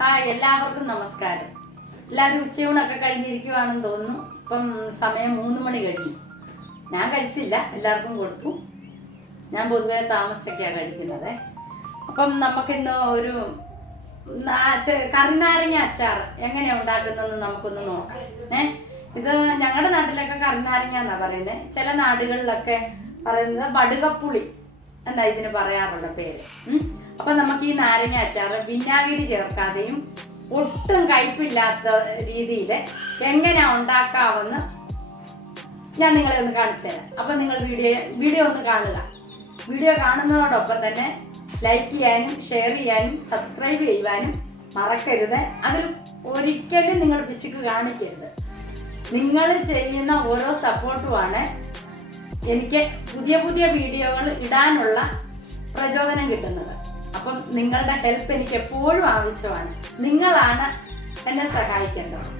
Hi എല്ലാവർക്കും നമസ്കാരം. എല്ലാവരും ഉച്ചയൂണൊക്കെ കഴിഞ്ഞിരിക്കുവാണെന്ന് തോന്നുന്നു. ഇപ്പം സമയം മൂന്ന് മണി കഴിഞ്ഞു. ഞാൻ കഴിച്ചില്ല എല്ലാവർക്കും കൊടുത്തു. ഞാൻ പൊതുവേ താമസിച്ചൊക്കെയാണ് കഴിക്കുന്നത്. അപ്പം നമുക്കിന്ന് ഒരു കറിനാരങ്ങ അച്ചാർ എങ്ങനെയാണ് ഉണ്ടാക്കുന്നതെന്ന് നമുക്കൊന്ന് നോക്കാം. ഏ? ഇത് ഞങ്ങളുടെ നാട്ടിലൊക്കെ കറിനാരങ്ങ എന്നാ പറയുന്നത് ചില നാടുകളിലൊക്കെ പറയുന്നത് വടുകപ്പുളി എന്താ ഇതിന് പറയാറുള്ള പേര്. അപ്പൊ നമുക്ക് ഈ നാരങ്ങ അച്ചാർ വിനാഗിരി ചേർക്കാതെയും ഒട്ടും കയ്പില്ലാത്ത രീതിയിൽ എങ്ങനെ ഉണ്ടാക്കാമെന്ന് ഞാൻ നിങ്ങളെ ഒന്ന് കാണിച്ചു തരാം. അപ്പൊ നിങ്ങൾ വീഡിയോ വീഡിയോ ഒന്ന് കാണുക. വീഡിയോ കാണുന്നതോടൊപ്പം തന്നെ ലൈക്ക് ചെയ്യാനും ഷെയർ ചെയ്യാനും സബ്സ്ക്രൈബ് ചെയ്യുവാനും മറക്കരുത്. അതിൽ ഒരിക്കലും നിങ്ങൾ പിശുക്ക് കാണിക്കരുത്. നിങ്ങൾ ചെയ്യുന്ന ഓരോ സപ്പോർട്ടുമാണ് എനിക്ക് പുതിയ പുതിയ വീഡിയോകൾ ഇടാനുള്ള പ്രചോദനം കിട്ടുന്നത്. അപ്പം നിങ്ങളുടെ ഹെൽപ്പ് എനിക്ക് എപ്പോഴും ആവശ്യമാണ്. നിങ്ങളാണ് എന്നെ സഹായിക്കേണ്ടത്.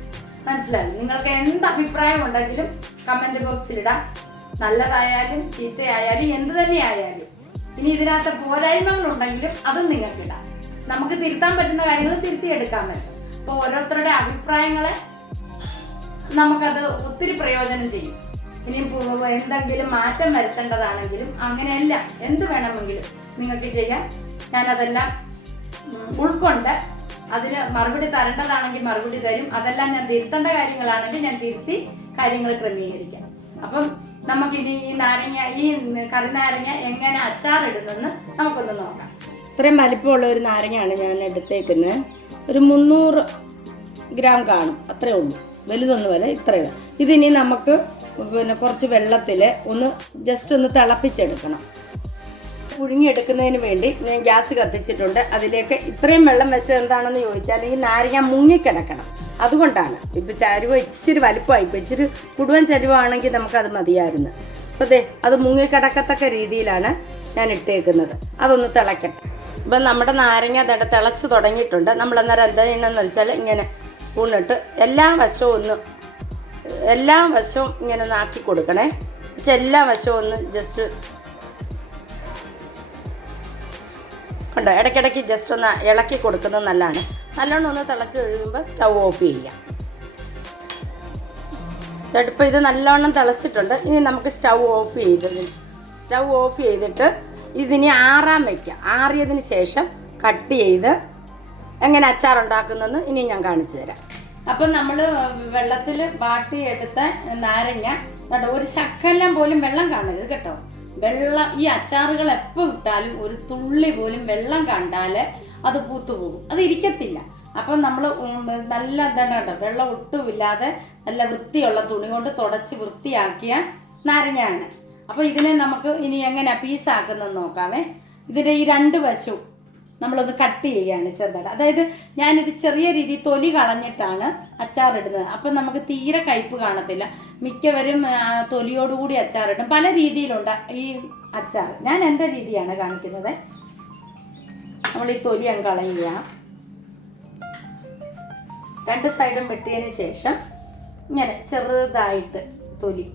മനസ്സിലായി? നിങ്ങൾക്ക് എന്ത് അഭിപ്രായം ഉണ്ടെങ്കിലും കമന്റ് ബോക്സിൽ ഇടാം. നല്ലതായാലും ചീത്തയായാലും എന്ത് തന്നെ ആയാലും ഇനി ഇതിനകത്ത് പോരായ്മകളുണ്ടെങ്കിലും അതും നിങ്ങൾക്ക് ഇടാം. നമുക്ക് തിരുത്താൻ പറ്റുന്ന കാര്യങ്ങൾ തിരുത്തിയെടുക്കാൻ പറ്റും. അപ്പോൾ ഓരോരുത്തരുടെ അഭിപ്രായങ്ങളെ നമുക്കത് ഒത്തിരി പ്രയോജനം ചെയ്യും. ഇനി എന്തെങ്കിലും മാറ്റം വരുത്തേണ്ടതാണെങ്കിലും അങ്ങനെയല്ല. എന്ത് വേണമെങ്കിലും നിങ്ങൾക്ക് ചെയ്യാം. ഞാനതെല്ലാം ഉൾക്കൊണ്ട് അതിന് മറുപടി തരേണ്ടതാണെങ്കിൽ മറുപടി തരും. അതെല്ലാം ഞാൻ തിരുത്തേണ്ട കാര്യങ്ങളാണെങ്കിൽ ഞാൻ തിരുത്തി കാര്യങ്ങൾ ക്രമീകരിക്കാം. അപ്പം നമുക്കിനി ഈ നാരങ്ങ ഈ കറി നാരങ്ങ എങ്ങനെ അച്ചാറിടുന്നെന്ന് നമുക്കൊന്ന് നോക്കാം. ഇത്രയും വലിപ്പമുള്ള ഒരു നാരങ്ങയാണ് ഞാൻ എടുത്തേക്കുന്നത്. ഒരു മുന്നൂറ് ഗ്രാം കാണും. അത്രേ ഉള്ളൂ. വലുതൊന്നുമല്ല ഇത്രയും ഇതിനി നമുക്ക് പിന്നെ കുറച്ച് വെള്ളത്തിൽ ഒന്ന് ജസ്റ്റ് ഒന്ന് തിളപ്പിച്ചെടുക്കണം. പുഴുങ്ങിയെടുക്കുന്നതിന് വേണ്ടി ഞാൻ ഗ്യാസ് കത്തിച്ചിട്ടുണ്ട്. അതിലേക്ക് ഇത്രയും വെള്ളം വെച്ചത് എന്താണെന്ന് ചോദിച്ചാൽ ഈ നാരങ്ങ മുങ്ങിക്കിടക്കണം. അതുകൊണ്ടാണ്. ഇപ്പം ചരുവ ഇച്ചിരി വലുപ്പമായി. ഇപ്പം ഇച്ചിരി കുടുവൻ ചരുവാണെങ്കിൽ നമുക്കത് മതിയായിരുന്നു. അപ്പോൾ ദേ അത് മുങ്ങിക്കിടക്കത്തക്ക രീതിയിലാണ് ഞാൻ ഇട്ടേക്കുന്നത്. അതൊന്ന് തിളക്കട്ടെ. ഇപ്പം നമ്മുടെ നാരങ്ങ തട തിളച്ച് തുടങ്ങിയിട്ടുണ്ട്. നമ്മൾ അന്നേരം എന്താ ചെയ്യണമെന്ന് വെച്ചാൽ ഇങ്ങനെ സ്പൂണിട്ട് എല്ലാ വശവും ഒന്ന് എല്ലാ വശവും ഇങ്ങനെ നാക്കി കൊടുക്കണേ. എല്ലാ വശവും ഒന്ന് ജസ്റ്റ് കണ്ടോ ഇടയ്ക്കിടയ്ക്ക് ജസ്റ്റ് ഒന്ന് ഇളക്കി കൊടുക്കുന്നത് നല്ലതാണ്. നല്ലോണം ഒന്ന് തിളച്ച് കഴിയുമ്പോൾ സ്റ്റൗ ഓഫ് ചെയ്യാം. ഇപ്പം ഇത് നല്ലോണം തിളച്ചിട്ടുണ്ട്. ഇനി നമുക്ക് സ്റ്റൗ ഓഫ് ചെയ്തതിന് സ്റ്റൗ ഓഫ് ചെയ്തിട്ട് ഇതിനി ആറാൻ വയ്ക്കാം ആറിയതിന് ശേഷം കട്ട് ചെയ്ത് എങ്ങനെ അച്ചാർ ഉണ്ടാക്കുന്നതെന്ന് ഇനി ഞാൻ കാണിച്ചു തരാം. അപ്പം നമ്മൾ വെള്ളത്തിൽ വാട്ടിയെടുത്ത നാരങ്ങ കേട്ടോ ഒരു ശക്കലം പോലും വെള്ളം കാണരുത് കേട്ടോ. വെള്ളം ഈ അച്ചാറുകൾ എപ്പോൾ ഇട്ടാലും ഒരു തുള്ളി പോലും വെള്ളം കണ്ടാൽ അത് പൂത്തുപോകും അത് ഇരിക്കത്തില്ല. അപ്പം നമ്മൾ നല്ല എന്താണ് കേട്ടോ. വെള്ളം ഒട്ടുമില്ലാതെ നല്ല വൃത്തിയുള്ള തുണി കൊണ്ട് തുടച്ച് വൃത്തിയാക്കിയ നാരങ്ങയാണ്. അപ്പോൾ ഇതിനെ നമുക്ക് ഇനി എങ്ങനെ പീസാക്കുന്നതെന്ന് നോക്കാമേ. ഇതിന്റെ ഈ രണ്ട് വശവും നമ്മളത് കട്ട് ചെയ്യുകയാണ് ചെറുതായിട്ട്. അതായത് ഞാനിത് ചെറിയ രീതിയിൽ തൊലി കളഞ്ഞിട്ടാണ് അച്ചാറിടുന്നത്. അപ്പം നമുക്ക് തീരെ കയ്പ് കാണത്തില്ല. മിക്കവരും തൊലിയോടുകൂടി അച്ചാറിടും. പല രീതിയിലുണ്ട് ഈ അച്ചാർ. ഞാൻ എന്റെ രീതിയാണ് കാണിക്കുന്നത്. നമ്മൾ ഈ തൊലി അങ്ങ് കളയുക. രണ്ട് സൈഡും വെട്ടിയതിന് ശേഷം ഇങ്ങനെ ചെറുതായിട്ട് തൊലി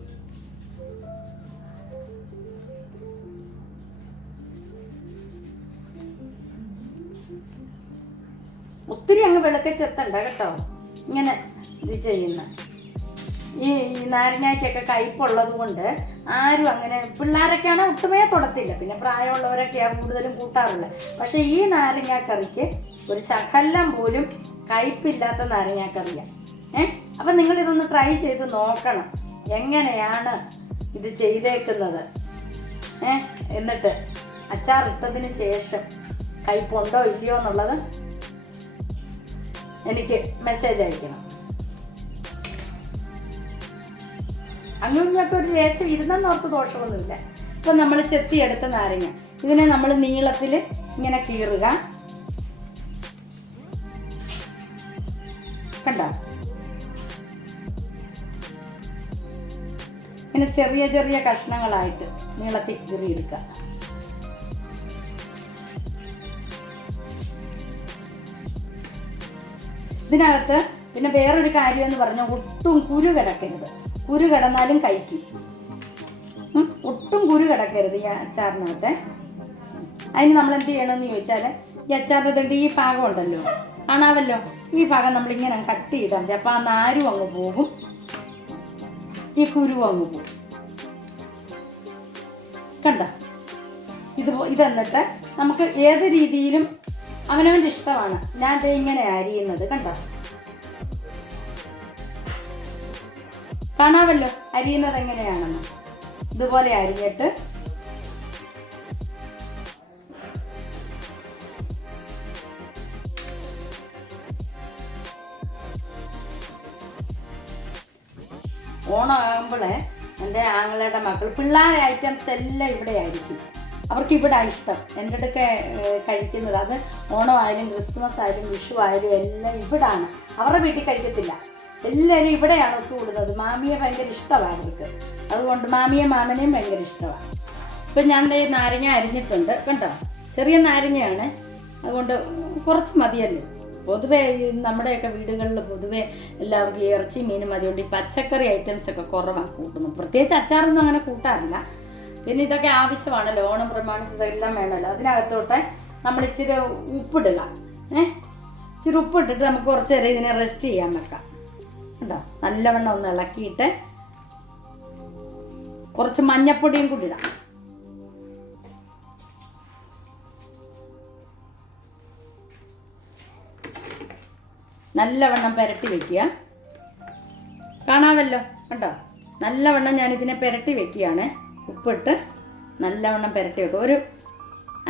ഒത്തിരി അങ്ങ് വിളക്കെ ചെത്തണ്ട കേട്ടോ. ഇങ്ങനെ ഇത് ചെയ്യുന്ന. ഈ നാരങ്ങയ്ക്കൊക്കെ കയ്പുള്ളത് കൊണ്ട് ആരും അങ്ങനെ പിള്ളേരൊക്കെയാണ് ഒട്ടുമേ തൊടത്തില്ല. പിന്നെ പ്രായമുള്ളവരൊക്കെയാണ് കൂടുതലും കൂട്ടാറുള്ളത്. പക്ഷെ ഈ നാരങ്ങാക്കറിക്ക് ഒരു ശകലം പോലും കയ്പില്ലാത്ത നാരങ്ങാക്കറിയാണ് ഏ? അപ്പം നിങ്ങൾ ഇതൊന്ന് ട്രൈ ചെയ്ത് നോക്കണം. എങ്ങനെയാണ് ഇത് ചെയ്തേക്കുന്നത്? ഏ? എന്നിട്ട് അച്ചാർ ഇട്ടതിന് ശേഷം കയ്പുണ്ടോ ഇല്ലയോ എന്നുള്ളത് എനിക്ക് മെസ്സേജ് അയക്കണം. അങ്ങനെയൊക്കെ ഒരു ലേശം ഇരുന്നെന്നോർത്ത് ദോഷമൊന്നുമില്ല. ഇപ്പം നമ്മൾ ചെത്തിയെടുത്ത നാരങ്ങ. ഇതിനെ നമ്മൾ നീളത്തിൽ ഇങ്ങനെ കീറുക. കണ്ടോ? ഇങ്ങനെ ചെറിയ ചെറിയ കഷ്ണങ്ങളായിട്ട് നീളത്തിൽ കീറിയെടുക്കുക. ഇതിനകത്ത് പിന്നെ വേറൊരു കാര്യം എന്ന് പറഞ്ഞാൽ ഒട്ടും കുരു കിടക്കരുത്. കുരു കിടന്നാലും കഴിക്കും. ഒട്ടും കുരു കിടക്കരുത് ഈ അച്ചാറിനകത്ത്. അതിന് നമ്മൾ എന്ത് ചെയ്യണമെന്ന് ചോദിച്ചാൽ ഈ അച്ചാറിന്റെ ഈ ഭാഗം ഉണ്ടല്ലോ കാണാമല്ലോ? ഈ ഭാഗം നമ്മളിങ്ങനെ കട്ട് ചെയ്താൽ മതി. അപ്പോൾ ആ നാരും അങ്ങ് പോകും. ഈ കുരു അങ്ങ് പോകും. കണ്ട? ഇത് ഇതെന്നിട്ട് നമുക്ക് ഏത് രീതിയിലും അവനവന്റെ ഇഷ്ടമാണ്. ഞാൻ ഇത് ഇങ്ങനെ അരിയുന്നത്. കണ്ടോ? കാണാമല്ലോ. അരിയുന്നത് എങ്ങനെയാണെന്ന്. ഇതുപോലെ അരിഞ്ഞിട്ട് ഓണമാകുമ്പോഴേ എന്റെ ആങ്ങളുടെ മക്കൾ പിള്ളേരെ ഐറ്റംസ് എല്ലാം ഇവിടെ ആയിരിക്കും അവർക്ക് ഇവിടെ ഇഷ്ടം. എന്റെ അടുക്കെ കഴിക്കുന്നത്. അത് ഓണമായാലും ക്രിസ്മസ് ആയാലും വിഷു ആയാലും എല്ലാം ഇവിടാണ്. അവരുടെ വീട്ടിൽ കഴിക്കത്തില്ല. എല്ലാവരും ഇവിടെയാണ് ഒത്തുകൂടുന്നത്. മാമിയെ ഭയങ്കര ഇഷ്ടമാണ് അവർക്ക്. അതുകൊണ്ട് മാമിയെ മാമനെയും ഭയങ്കര ഇഷ്ടമാണ്. ഇപ്പം ഞാൻ ഈ നാരങ്ങ അരിഞ്ഞിട്ടുണ്ട്. കണ്ടോ? ചെറിയ നാരങ്ങയാണ്. അതുകൊണ്ട് കുറച്ച് മതിയല്ലോ? പൊതുവേ നമ്മുടെയൊക്കെ വീടുകളിൽ പൊതുവേ എല്ലാവർക്കും ഇറച്ചി മീനും മതിയുണ്ട് ഈ പച്ചക്കറി ഐറ്റംസ് ഒക്കെ കുറവാണ് കൂട്ടുന്നു പ്രത്യേകിച്ച് അച്ചാറൊന്നും അങ്ങനെ കൂട്ടാറില്ല. പിന്നെ ഇതൊക്കെ ആവശ്യമാണല്ലോ ഓണം പ്രമാണിച്ചത് എല്ലാം വേണമല്ലോ. അതിനകത്തോട്ട് നമ്മൾ ഇച്ചിരി ഉപ്പിടുക. ഏ? ഇച്ചിരി ഉപ്പിട്ടിട്ട് നമുക്ക് കുറച്ച് നേരം ഇതിനെ റെസ്റ്റ് ചെയ്യാൻ വെക്കാം. കണ്ടോ? നല്ലവണ്ണം ഒന്ന് ഇളക്കിയിട്ട് കുറച്ച് മഞ്ഞപ്പൊടിയും കൂടി ഇടാം. നല്ലവണ്ണം പുരട്ടി വെക്കുക. കാണാമല്ലോ? കണ്ടോ? നല്ലവണ്ണം ഞാനിതിനെ പുരട്ടി വെക്കുകയാണ്. ഉപ്പിട്ട് നല്ലവണ്ണം പുരട്ടി വെക്കുക ഒരു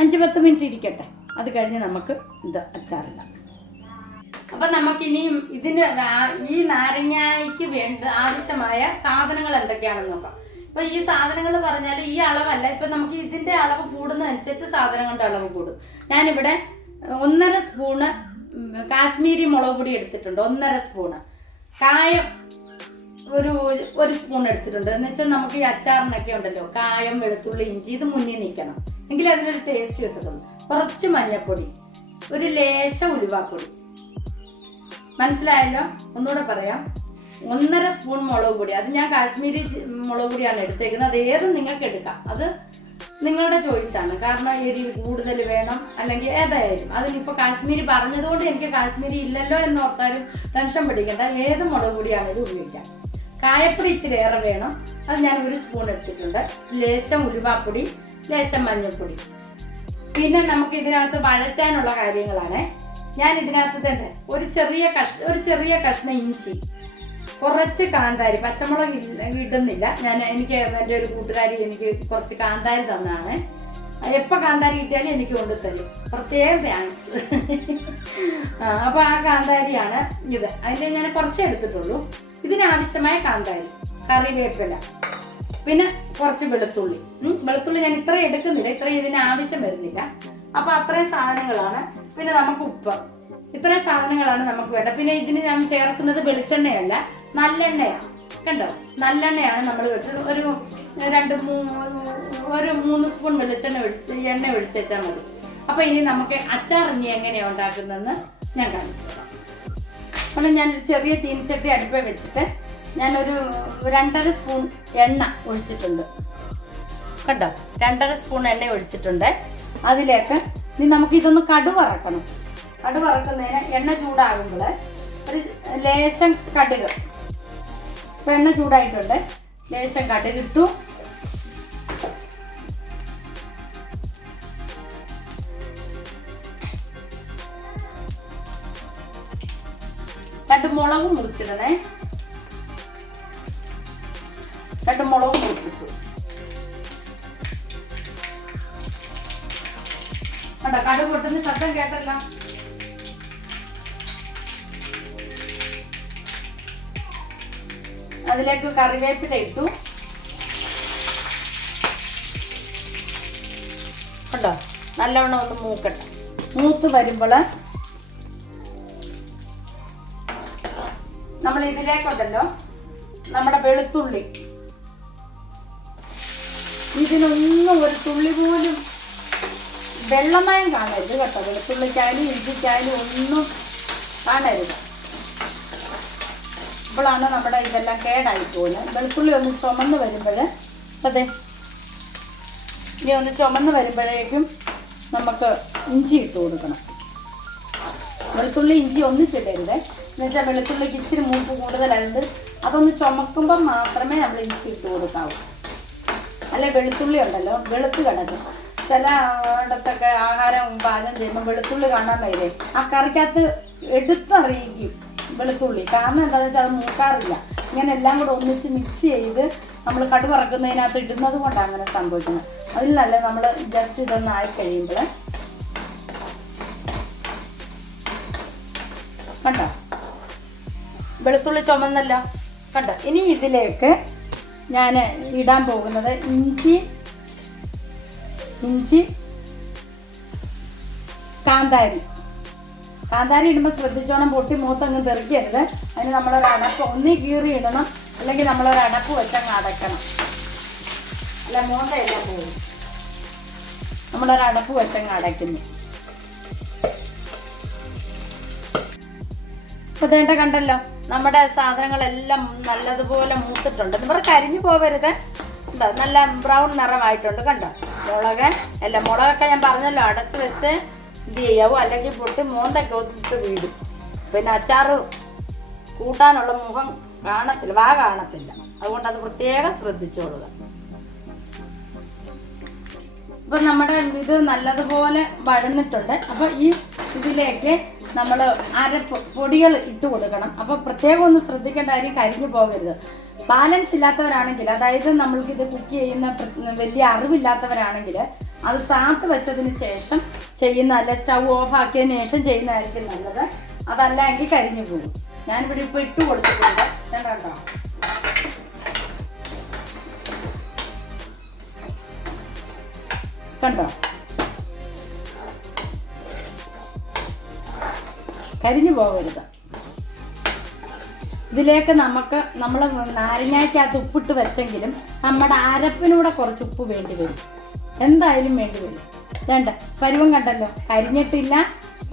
അഞ്ച് പത്ത് മിനിറ്റ് ഇരിക്കട്ടെ. അത് കഴിഞ്ഞ് നമുക്ക് ഇത് അച്ചാറിടാം. അപ്പം നമുക്കിനിയും ഇതിന് ഈ നാരങ്ങയ്ക്ക് വേണ്ട ആവശ്യമായ സാധനങ്ങൾ എന്തൊക്കെയാണെന്ന് നോക്കാം. ഇപ്പൊ ഈ സാധനങ്ങൾ പറഞ്ഞാൽ ഈ അളവല്ല ഇപ്പൊ നമുക്ക് ഇതിന്റെ അളവ് കൂടുന്നതനുസരിച്ച് സാധനങ്ങളുടെ അളവ് കൂടും. ഞാനിവിടെ ഒന്നര സ്പൂണ് കാശ്മീരി മുളക് പൊടി എടുത്തിട്ടുണ്ട് ഒന്നര സ്പൂണ്. കായം ഒരു ഒരു സ്പൂൺ എടുത്തിട്ടുണ്ട്. എന്ന് വെച്ചാൽ നമുക്ക് ഈ അച്ചാറിനൊക്കെ ഉണ്ടല്ലോ കായം വെളുത്തുള്ളി ഇഞ്ചി ഇത് മുന്നിൽ നിൽക്കണം. എങ്കിൽ അതിനൊരു ടേസ്റ്റ് കിട്ടത്തുള്ളൂ. കുറച്ച് മഞ്ഞൾപ്പൊടി ഒരു ലേശ ഉലുവാപ്പൊടി. മനസ്സിലായല്ലോ? ഒന്നുകൂടെ പറയാം. ഒന്നര സ്പൂൺ മുളക് പൊടി. അത് ഞാൻ കാശ്മീരി മുളക് പൊടിയാണ് എടുത്തേക്കുന്നത്. അത് ഏത് നിങ്ങൾക്ക് എടുക്കാം. അത് നിങ്ങളുടെ ചോയ്സാണ് കാരണം എരിവ് കൂടുതൽ വേണം അല്ലെങ്കിൽ ഏതായാലും. അതിനിപ്പോൾ കാശ്മീരി പറഞ്ഞതുകൊണ്ട് എനിക്ക് കാശ്മീരി ഇല്ലല്ലോ എന്ന് ഓർത്താലും ടെൻഷൻ പിടിക്കേണ്ട. ഏത് മുളക് പൊടിയാണെങ്കിലും ഉപയോഗിക്കാം? കായപ്പൊടി ഇച്ചിരി ഏറെ വേണം. അത് ഞാൻ ഒരു സ്പൂൺ എടുത്തിട്ടുണ്ട്. ലേശം ഉലുവാപ്പൊടി ലേശം മഞ്ഞൾപ്പൊടി. പിന്നെ നമുക്ക് ഇതിനകത്ത് വഴറ്റാനുള്ള കാര്യങ്ങളാണ്. ഞാൻ ഇതിനകത്ത് തന്നെ ഒരു ചെറിയ കഷ് ഒരു ചെറിയ കഷ്ണം ഇഞ്ചി കുറച്ച് കാന്താരി പച്ചമുളക് ഇടുന്നില്ല. ഞാൻ എനിക്ക് എന്റെ ഒരു കൂട്ടുകാരി എനിക്ക് കുറച്ച് കാന്താരി തന്നാണ്. എപ്പോൾ കാന്താരി കിട്ടിയാലും എനിക്ക് കൊണ്ട് തരും. പ്രത്യേകം താങ്ക്സ് അപ്പോൾ ആ കാന്താരിയാണ് ഇത്. അതിന്റെ ഞാൻ കുറച്ചേ എടുത്തിട്ടുള്ളൂ. ഇതിനാവശ്യമായ കാന്താരി കറിവേപ്പില പിന്നെ കുറച്ച് വെളുത്തുള്ളി. വെളുത്തുള്ളി ഞാൻ ഇത്രയും എടുക്കുന്നില്ല ഇത്രയും ഇതിന് ആവശ്യം വരുന്നില്ല. അപ്പൊ അത്രയും സാധനങ്ങളാണ്. പിന്നെ നമുക്ക് ഉപ്പ്. ഇത്രയും സാധനങ്ങളാണ് നമുക്ക് വേണ്ടത്. പിന്നെ ഇതിന് ഞാൻ ചേർക്കുന്നത് വെളിച്ചെണ്ണയല്ല നല്ലെണ്ണയാണ്. കണ്ടോ? നല്ലെണ്ണയാണ് നമ്മൾ വെച്ചത്. ഒരു രണ്ട് ഒരു മൂന്ന് സ്പൂൺ വെളിച്ചെണ്ണ ഒഴിച്ച് എണ്ണ ഒഴിച്ച് മതി. അപ്പൊ ഇനി നമുക്ക് അച്ചാർ ഇനി എങ്ങനെയാണ് ഉണ്ടാക്കുന്നതെന്ന് ഞാൻ കാണിച്ചു തരാം. അപ്പോൾ ഞാനൊരു ചെറിയ ചീനിച്ചട്ടി അടുപ്പിൽ വെച്ചിട്ട് ഞാനൊരു രണ്ടര സ്പൂൺ എണ്ണ ഒഴിച്ചിട്ടുണ്ട്. കണ്ടോ? രണ്ടര സ്പൂൺ എണ്ണ ഒഴിച്ചിട്ടുണ്ട്. അതിലേക്ക് ഇനി നമുക്ക് ഇതൊന്ന് കടുവറക്കണം കടുവറക്കുന്നതിന് എണ്ണ ചൂടാകുമ്പോൾ ഒരു ലേശം കടുക്. ഇപ്പം എണ്ണ ചൂടായിട്ടുണ്ട്. ലേശം കടുക് ഇട്ടു രണ്ട് മുളക് മുറിച്ചിടണേ. രണ്ട് മുളക് മുറിച്ചിട്ടു. കട കടുക് പൊട്ടുന്ന ശബ്ദം കേട്ടല്ല? അതിലേക്ക് കറിവേപ്പില ഇട്ടു. കണ്ടോ? നല്ലവണ്ണം ഒന്ന് മൂക്കട്ടെ. മൂത്ത് വരുമ്പോൾ നമ്മൾ ഇതിലേക്കുണ്ടല്ലോ നമ്മുടെ വെളുത്തുള്ളി. ഇതിനൊന്നും ഒരു തുള്ളി പോലും വെള്ളമയം കാണരുത് കേട്ടോ. വെളുത്തുള്ളിക്കായാലും ഇഞ്ചിക്കായാലും ഒന്നും കാണരുത്. ഇപ്പോഴാണ് നമ്മുടെ ഇതെല്ലാം കേടായി പോകുന്നത്. വെളുത്തുള്ളി ഒന്ന് ചുമന്ന് വരുമ്പോൾ അതെ. ഇനി ഒന്ന് ചുമന്ന് വരുമ്പോഴേക്കും നമുക്ക് ഇഞ്ചി ഇട്ട് കൊടുക്കണം. വെളുത്തുള്ളി ഇഞ്ചി ഒന്നിച്ചിടരുത് എന്നുവെച്ചാൽ വെളുത്തുള്ളിക്ക് ഇച്ചിരി മൂപ്പ് കൂടുതലായത് അതൊന്ന് ചുമക്കുമ്പോൾ മാത്രമേ നമ്മൾ ഇഞ്ചി ഇട്ട് കൊടുക്കാവൂ. അല്ലെ വെളുത്തുള്ളി ഉണ്ടല്ലോ വെളുത്ത് കിടക്കും. ചില ഇടത്തൊക്കെ ആഹാരം പാചകം ചെയ്യുമ്പോൾ വെളുത്തുള്ളി കാണാൻ വൈകേ ആ കറിക്കകത്ത് എടുത്തറിയിക്കും. വെളുത്തുള്ളി. കാരണം എന്താണെന്ന് വെച്ചാൽ അത് മൂക്കാറില്ല. ഇങ്ങനെ എല്ലാം കൂടെ ഒന്നിച്ച് മിക്സ് ചെയ്ത് നമ്മൾ കടു വറക്കുന്നതിനകത്ത് ഇടുന്നത് കൊണ്ടാണ് അങ്ങനെ സംഭവിക്കുന്നത്. അതിലല്ല നമ്മൾ ജസ്റ്റ് ഇതൊന്ന് ആയി കഴിയുമ്പോൾ കണ്ടോ? വെളുത്തുള്ളി ചുമന്നല്ലോ. കണ്ടോ? ഇനി ഇതിലേക്ക് ഞാൻ ഇടാൻ പോകുന്നത് ഇഞ്ചി ഇഞ്ചി കാന്താരി. കാന്താരി ഇടുമ്പോൾ ശ്രദ്ധിച്ചോണം പൊട്ടി മൂത്തങ്ങ് തെറിക്കരുത്. അതിന് നമ്മളൊരു അടപ്പ് ഒന്നി കീറി ഇടണം. അല്ലെങ്കിൽ നമ്മളൊരു അടപ്പ് വെച്ചങ്ങ് അടയ്ക്കണം. അല്ല മൂന്തയെല്ലാം പോകും നമ്മളൊരു അടപ്പ് വെച്ചങ്ങ് അടയ്ക്കുന്നു. ഇപ്പൊ കണ്ടല്ലോ നമ്മുടെ സാധനങ്ങളെല്ലാം നല്ലതുപോലെ മൂത്തിട്ടുണ്ട്. ഇവർ കരിഞ്ഞു പോവരുത്. നല്ല ബ്രൗൺ നിറമായിട്ടുണ്ട് കണ്ടോ? മുളക് അല്ല മുളകൊക്കെ ഞാൻ പറഞ്ഞല്ലോ അടച്ച് വെച്ച് ഇത് അല്ലെങ്കിൽ പൊട്ടി മോന്തൊക്കെ ഒത്തിട്ട് വീടും. പിന്നെ അച്ചാറ് കൂട്ടാനുള്ള മുഖം കാണത്തില്ല വാ കാണത്തില്ല. അതുകൊണ്ട് അത് പ്രത്യേകം ശ്രദ്ധിച്ചോളുക. ഇപ്പൊ നമ്മുടെ ഇത് നല്ലതുപോലെ വഴന്നിട്ടുണ്ട്. അപ്പൊ ഈ ഇതിലേക്ക് നമ്മൾ അര പൊടികൾ ഇട്ട് കൊടുക്കണം. അപ്പൊ പ്രത്യേകം ഒന്ന് ശ്രദ്ധിക്കേണ്ട കാര്യം കരിഞ്ഞു പോകരുത്. ബാലൻസ് ഇല്ലാത്തവരാണെങ്കിൽ അതായത് നമ്മൾക്ക് ഇത് കുക്ക് ചെയ്യുന്ന വലിയ അറിവില്ലാത്തവരാണെങ്കിൽ അത് താത്ത് വെച്ചതിന് ശേഷം ചെയ്യുന്ന അല്ല സ്റ്റൗ ഓഫ് ആക്കിയതിന് ശേഷം ചെയ്യുന്നതായിരിക്കും നല്ലത്. അതല്ല എങ്കിൽ കരിഞ്ഞു പോകും. ഞാനിവിടെ ഇപ്പൊ ഇട്ട് കൊടുത്തിട്ടുണ്ട്. കണ്ടോ? കണ്ടോ? കരിഞ്ഞു പോകരുത്. ഇതിലേക്ക് നമുക്ക് നമ്മൾ നാരങ്ങയ്ക്കകത്ത് ഉപ്പിട്ട് വെച്ചെങ്കിലും നമ്മുടെ അരപ്പിനൂടെ കുറച്ച് ഉപ്പ് വേണ്ടി വരും. എന്തായാലും വേണ്ടി വരും. വേണ്ട പരുവം കണ്ടല്ലോ. കരിഞ്ഞിട്ടില്ല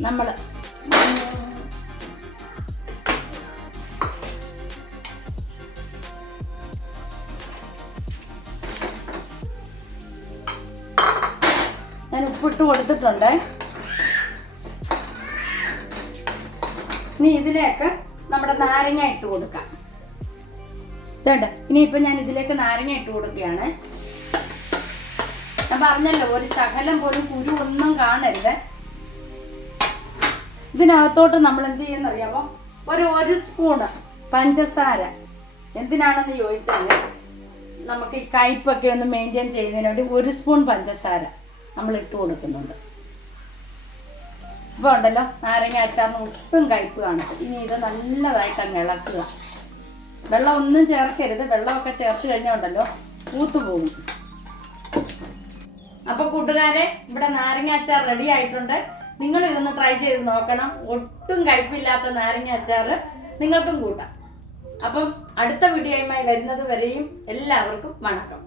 നമ്മൾ ഞാൻ ഉപ്പിട്ട് കൊടുത്തിട്ടുണ്ട്. ഇനി ഇതിലേക്ക് നമ്മുടെ നാരങ്ങ ഇട്ട് കൊടുക്കാം. ഇതുണ്ട്. ഇനിയിപ്പോൾ ഞാൻ ഇതിലേക്ക് നാരങ്ങ ഇട്ട് കൊടുക്കുകയാണ്. പറഞ്ഞല്ലോ ഒരു ശകലം പോലും കുരു ഒന്നും കാണരുത്. ഇതിനകത്തോട്ട് നമ്മൾ എന്ത് ചെയ്യുന്നറിയാമോ ഒരു ഒരു സ്പൂണ് പഞ്ചസാര. എന്തിനാണെന്ന് ചോദിച്ചാൽ നമുക്ക് ഈ കയ്പൊക്കെ ഒന്ന് മെയിന്റെയിൻ ചെയ്യുന്നതിന് വേണ്ടി ഒരു സ്പൂൺ പഞ്ചസാര നമ്മൾ ഇട്ട് കൊടുക്കുന്നുണ്ട്. ഇപ്പോൾ ഉണ്ടല്ലോ നാരങ്ങ അച്ചാറിന് ഒട്ടും കയ്പ് കാണിച്ചു. ഇനി ഇത് നല്ലതായിട്ട് അങ്ങ് ഇളക്കുക. വെള്ളം ഒന്നും ചേർക്കരുത്. വെള്ളമൊക്കെ ചേർത്ത് കഴിഞ്ഞാൽ ഉണ്ടല്ലോ പൂത്തു പോകും. അപ്പൊ കൂട്ടുകാരെ ഇവിടെ നാരങ്ങ അച്ചാർ റെഡി ആയിട്ടുണ്ട്. നിങ്ങൾ ഇതൊന്ന് ട്രൈ ചെയ്ത് നോക്കണം. ഒട്ടും കഴിപ്പില്ലാത്ത നാരങ്ങ അച്ചാർ നിങ്ങൾക്കും കൂട്ടാം. അപ്പം അടുത്ത വീഡിയോയുമായി വരുന്നത് വരെയും എല്ലാവർക്കും വണക്കം.